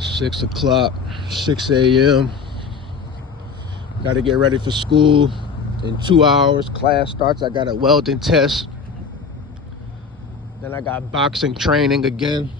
6 o'clock, 6 a.m. Got to get ready for school. In 2 hours, class starts. I got a welding test. Then I got boxing training again.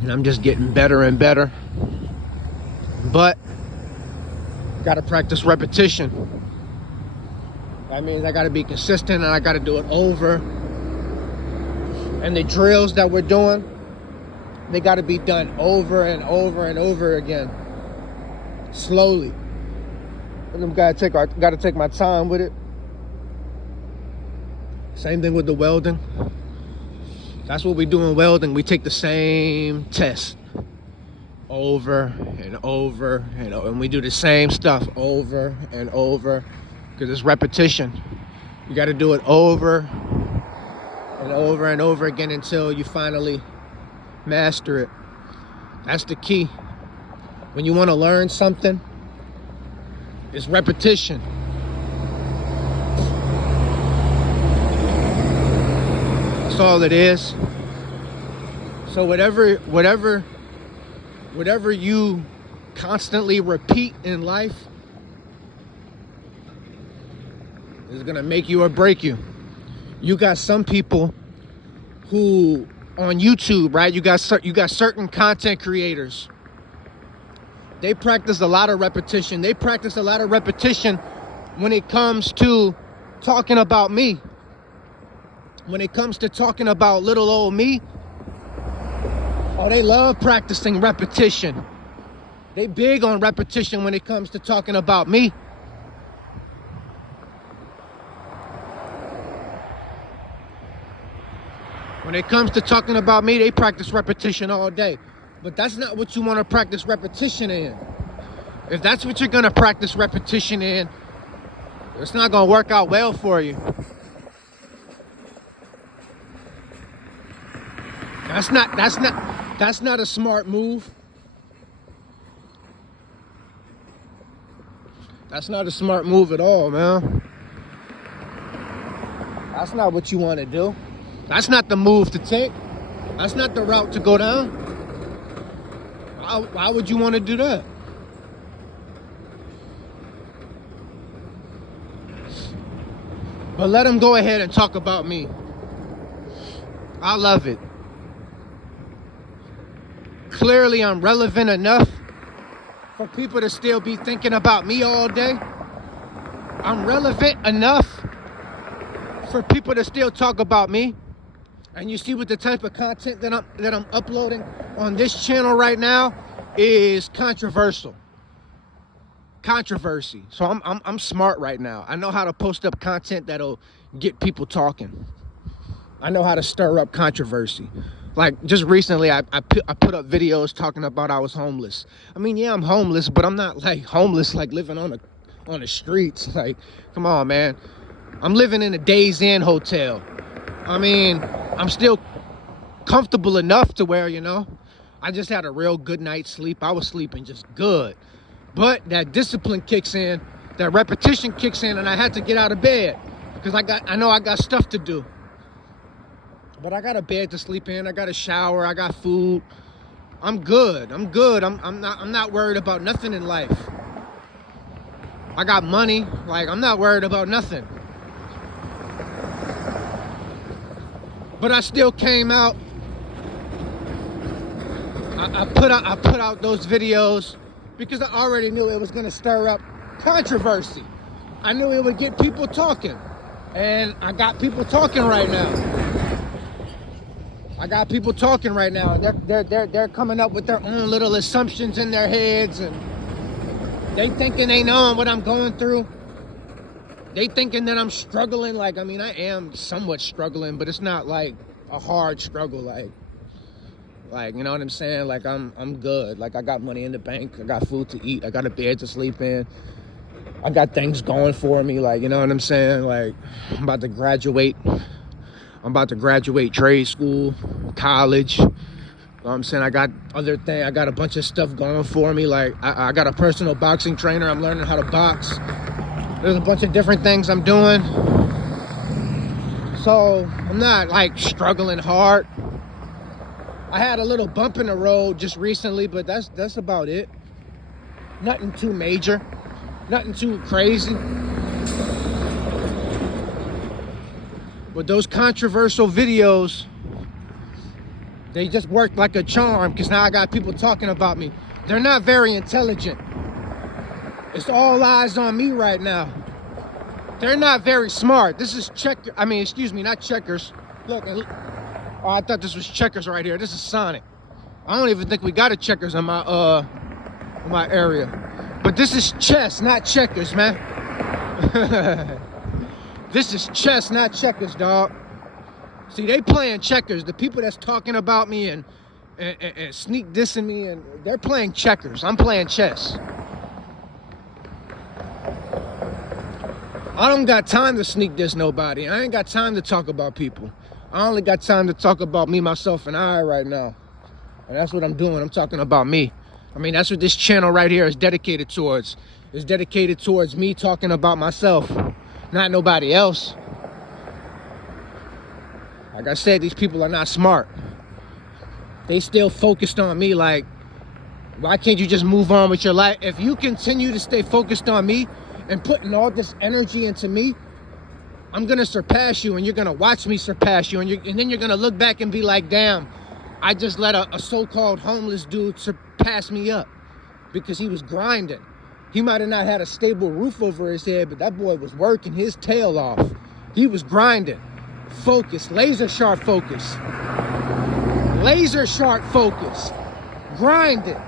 And I'm just getting better and better. But got to practice repetition. That means I got to be consistent and I got to do it over. And the drills that we're doing, they got to be done over and over and over again. Slowly. And I'm got to take my time with it. Same thing with the welding. That's what we do in welding. We take the same test over and over and we do the same stuff over and over because it's repetition. You got to do it over and over and over again until you finally master it. That's the key. When you want to learn something, it's repetition. That's all it is. So whatever you constantly repeat in life is gonna make you or break you. You got some people who on YouTube, right? You got certain content creators. They practice a lot of repetition. They practice a lot of repetition when it comes to talking about me. When it comes to talking about little old me, oh, they love practicing repetition. They big on repetition when it comes to talking about me. When it comes to talking about me, they practice repetition all day. But that's not what you want to practice repetition in. If that's what you're going to practice repetition in, it's not going to work out well for you. That's not a smart move. That's not a smart move at all, man. That's not what you want to do. That's not the move to take. That's not the route to go down. Why would you want to do that? But let them go ahead and talk about me. I love it. Clearly, I'm relevant enough for people to still be thinking about me all day. I'm relevant enough for people to still talk about me. And you see what the type of content that I'm uploading on this channel right now is controversial. Controversy. So I'm smart right now. I know how to post up content that'll get people talking. I know how to stir up controversy. Like just recently, I put up videos talking about I was homeless. I mean, yeah, I'm homeless, but I'm not like homeless, like living on the streets. Like, come on, man. I'm living in a Days Inn hotel. I mean, I'm still comfortable enough to where, I just had a real good night's sleep. I was sleeping just good. But that discipline kicks in, that repetition kicks in, and I had to get out of bed because I know I got stuff to do. But I got a bed to sleep in. I got a shower. I got food. I'm good. I'm not worried about nothing in life. I got money. Like, I'm not worried about nothing. But I still came out. I put out those videos because I already knew it was gonna stir up controversy. I knew it would get people talking, and I got people talking right now. They're coming up with their own little assumptions in their heads, and they thinking they know what I'm going through. They thinking that I'm struggling. Like, I mean, I am somewhat struggling, but it's not like a hard struggle. Like, you know what I'm saying? Like, I'm good. Like, I got money in the bank. I got food to eat. I got a bed to sleep in. I got things going for me. Like, you know what I'm saying? Like, I'm about to graduate trade school, college. You know what I'm saying? I got a bunch of stuff going for me. Like, I got a personal boxing trainer. I'm learning how to box. There's a bunch of different things I'm doing. So I'm not like struggling hard. I had a little bump in the road just recently, but that's about it. Nothing too major, nothing too crazy. But those controversial videos, they just worked like a charm, because now I got people talking about me. They're not very intelligent. It's all eyes on me right now. They're not very smart. This is not Checkers. Look, oh, I thought this was Checkers right here. This is Sonic. I don't even think we got a Checkers in my area. But this is chess, not checkers, man. This is chess, not checkers, dog. See, they playing checkers. The people that's talking about me and sneak dissing me, and they're playing checkers. I'm playing chess. I don't got time to sneak diss nobody. I ain't got time to talk about people. I only got time to talk about me, myself, and I right now. And that's what I'm doing. I'm talking about me. I mean, that's what this channel right here is dedicated towards. It's dedicated towards me talking about myself, not nobody else. Like I said, these people are not smart. They still focused on me. Like, why can't you just move on with your life? If you continue to stay focused on me and putting all this energy into me, I'm gonna surpass you, and you're gonna watch me surpass you, and then you're gonna look back and be like, damn, I just let a so-called homeless dude surpass me up because he was grinding. He might have not had a stable roof over his head, but that boy was working his tail off. He was grinding. Focus, laser sharp focus. Laser sharp focus. Grinding.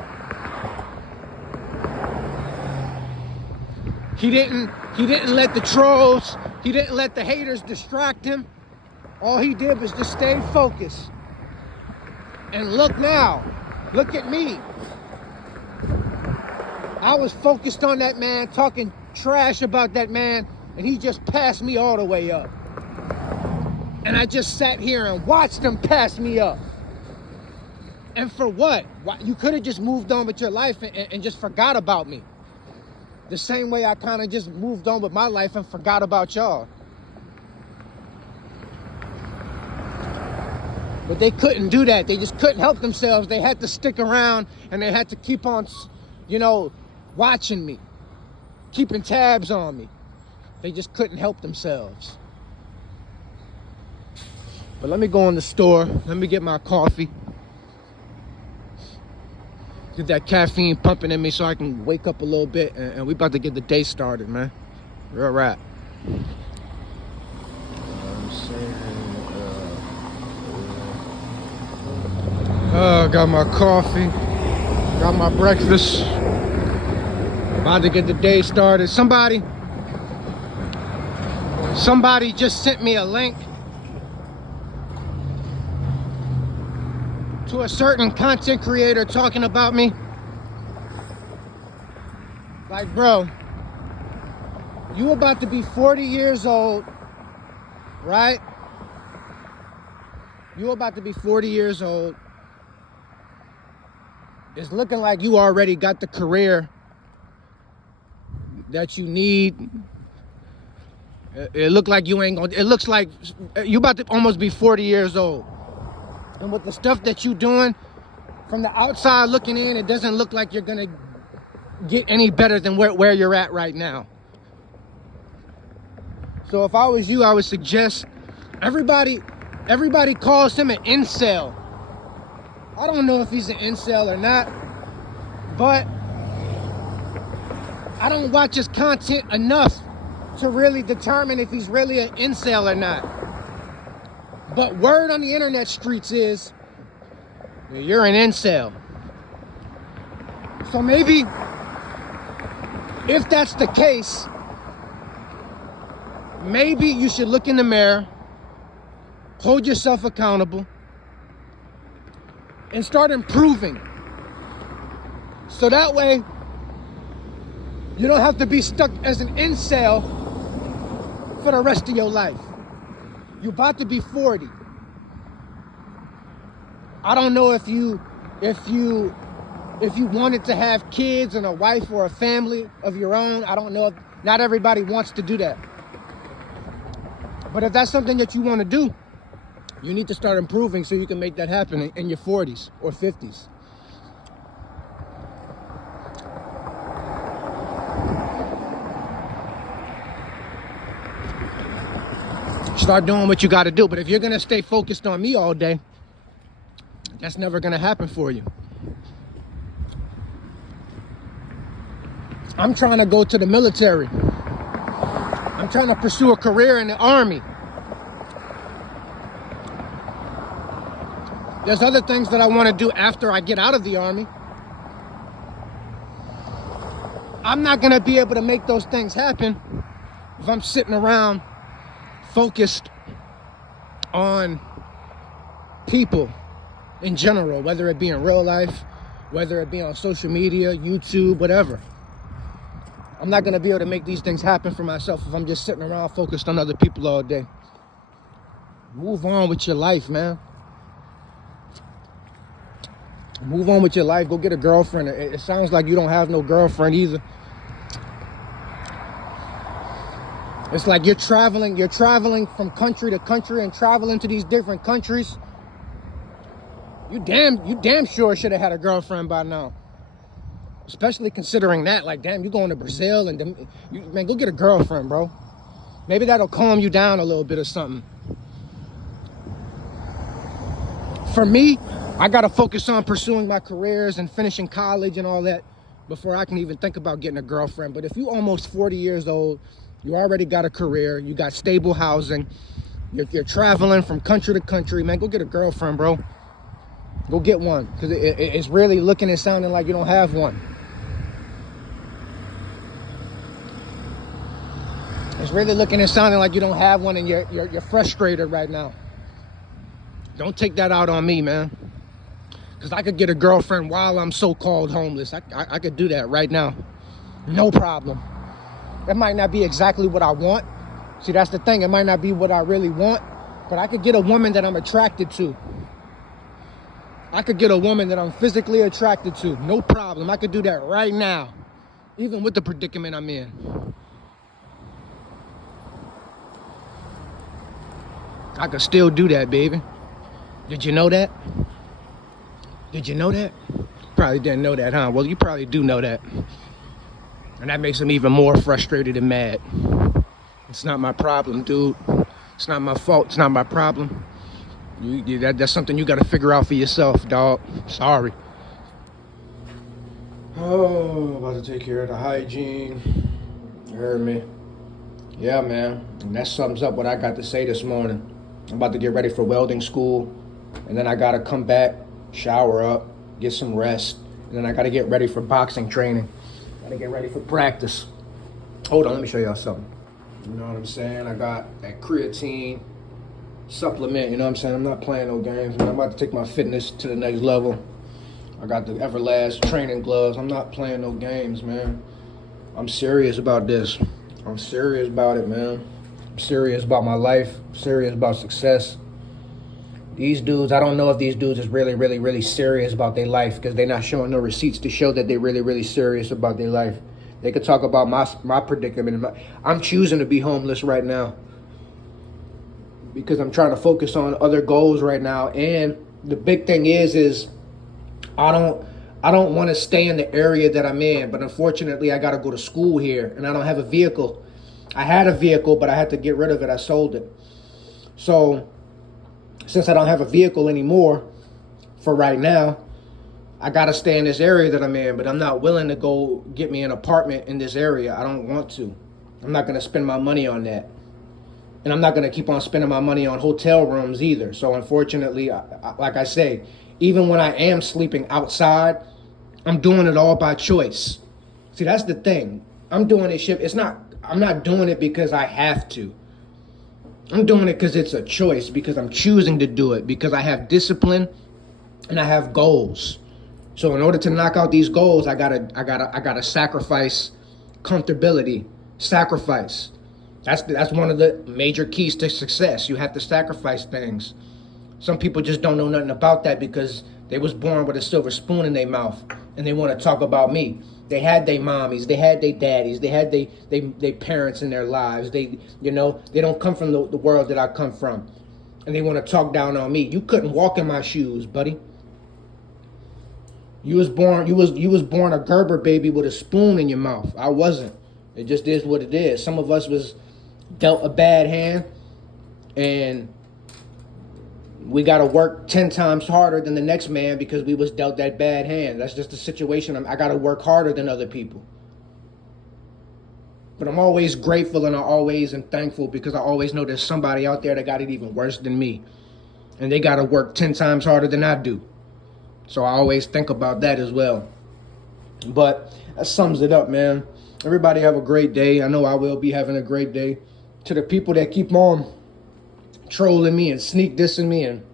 He didn't let the trolls, he didn't let the haters distract him. All he did was just stay focused. And look now, look at me. I was focused on that man, talking trash about that man, and he just passed me all the way up. And I just sat here and watched him pass me up. And for what? You could have just moved on with your life and just forgot about me. The same way I kind of just moved on with my life and forgot about y'all. But they couldn't do that. They just couldn't help themselves. They had to stick around, and they had to keep on, watching me, keeping tabs on me. They just couldn't help themselves. But let me go in the store. Let me get my coffee. Get that caffeine pumping in me so I can wake up a little bit, and we about to get the day started, man. Real rap. Got my coffee, got my breakfast, about to get the day started. Somebody just sent me a link to a certain content creator talking about me. Like, bro, you about to be 40 years old, right? You about to be 40 years old. It's looking like you already got the career that you need. It looks like you about to almost be 40 years old. And with the stuff that you're doing, from the outside looking in, it doesn't look like you're gonna get any better than where you're at right now. So if I was you, I would suggest everybody calls him an incel. I don't know if he's an incel or not, but I don't watch his content enough to really determine if he's really an incel or not. But word on the internet streets is you're an incel. So maybe if that's the case, maybe you should look in the mirror, hold yourself accountable, and start improving. So that way, you don't have to be stuck as an incel for the rest of your life. You're about to be 40. I don't know if you wanted to have kids and a wife or a family of your own. I don't know if not everybody wants to do that. But if that's something that you want to do, You need to start improving so you can make that happen in your 40s or 50s. Start doing what you got to do. But if you're going to stay focused on me all day, that's never going to happen for you. I'm trying to go to the military. I'm trying to pursue a career in the Army. There's other things that I want to do after I get out of the Army. I'm not going to be able to make those things happen if I'm sitting around focused on people in general, whether it be in real life, whether it be on social media, YouTube, whatever. I'm not going to be able to make these things happen for myself if I'm just sitting around focused on other people all day. Move on with your life, man. Move on with your life. Go get a girlfriend. It sounds like you don't have no girlfriend either. It's like you're traveling from country to country and traveling to these different countries. You damn sure should have had a girlfriend by now. Especially considering that, like, damn, you going to Brazil and man, go get a girlfriend, bro. Maybe that'll calm you down a little bit or something. For me, I gotta focus on pursuing my careers and finishing college and all that before I can even think about getting a girlfriend. But if you're almost 40 years old, you already got a career, you got stable housing, you're traveling from country to country, man, go get a girlfriend, bro. Go get one, because it's really looking and sounding like you don't have one. It's really looking and sounding like you don't have one, and you're frustrated right now. Don't take that out on me, man. Because I could get a girlfriend while I'm so-called homeless. I could do that right now. No problem. It might not be exactly what I want. See, that's the thing. It might not be what I really want. But I could get a woman that I'm attracted to. I could get a woman that I'm physically attracted to. No problem. I could do that right now. Even with the predicament I'm in. I could still do that, baby. Did you know that? Did you know that? Probably didn't know that, huh? Well, you probably do know that. And that makes him even more frustrated and mad. It's not my problem, dude. It's not my fault. It's not my problem. That's something you got to figure out for yourself, dog. Sorry. Oh, about to take care of the hygiene. You heard me? Yeah, man. And that sums up what I got to say this morning. I'm about to get ready for welding school. And then I got to come back, shower up, get some rest. And then I got to get ready for boxing training. Got to get ready for practice. Hold on, let me show y'all something. You know what I'm saying? I got that creatine supplement, you know what I'm saying? I'm not playing no games, man. I'm about to take my fitness to the next level. I got the Everlast training gloves. I'm not playing no games, man. I'm serious about this. I'm serious about it, man. I'm serious about my life. I'm serious about success. These dudes, I don't know if these dudes is really, really, really serious about their life because they're not showing no receipts to show that they're really, really serious about their life. They could talk about my predicament. I'm choosing to be homeless right now because I'm trying to focus on other goals right now. And the big thing is I don't want to stay in the area that I'm in, but unfortunately I got to go to school here and I don't have a vehicle. I had a vehicle, but I had to get rid of it. I sold it. So since I don't have a vehicle anymore for right now, I got to stay in this area that I'm in, but I'm not willing to go get me an apartment in this area. I don't want to. I'm not going to spend my money on that. And I'm not going to keep on spending my money on hotel rooms either. So unfortunately, like I say, even when I am sleeping outside, I'm doing it all by choice. See, that's the thing. I'm doing this shit. I'm not doing it because I have to. I'm doing it because it's a choice, because I'm choosing to do it, because I have discipline and I have goals. So in order to knock out these goals, I gotta sacrifice comfortability. Sacrifice. That's one of the major keys to success. You have to sacrifice things. Some people just don't know nothing about that because they was born with a silver spoon in their mouth and they want to talk about me. They had their mommies, they had their daddies, they had their parents in their lives. They don't come from the world that I come from. and they want to talk down on me. You couldn't walk in my shoes, buddy. You was born a Gerber baby with a spoon in your mouth. I wasn't. It just is what it is. Some of us was dealt a bad hand, and we got to work 10 times harder than the next man because we was dealt that bad hand. That's just the situation. I got to work harder than other people. But I'm always grateful and I always am thankful because I always know there's somebody out there that got it even worse than me. And they got to work 10 times harder than I do. So I always think about that as well. But that sums it up, man. Everybody have a great day. I know I will be having a great day. To the people that keep on trolling me and sneak dissing me and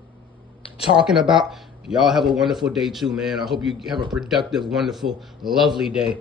talking about, y'all have a wonderful day too, man. I hope you have a productive, wonderful, lovely day.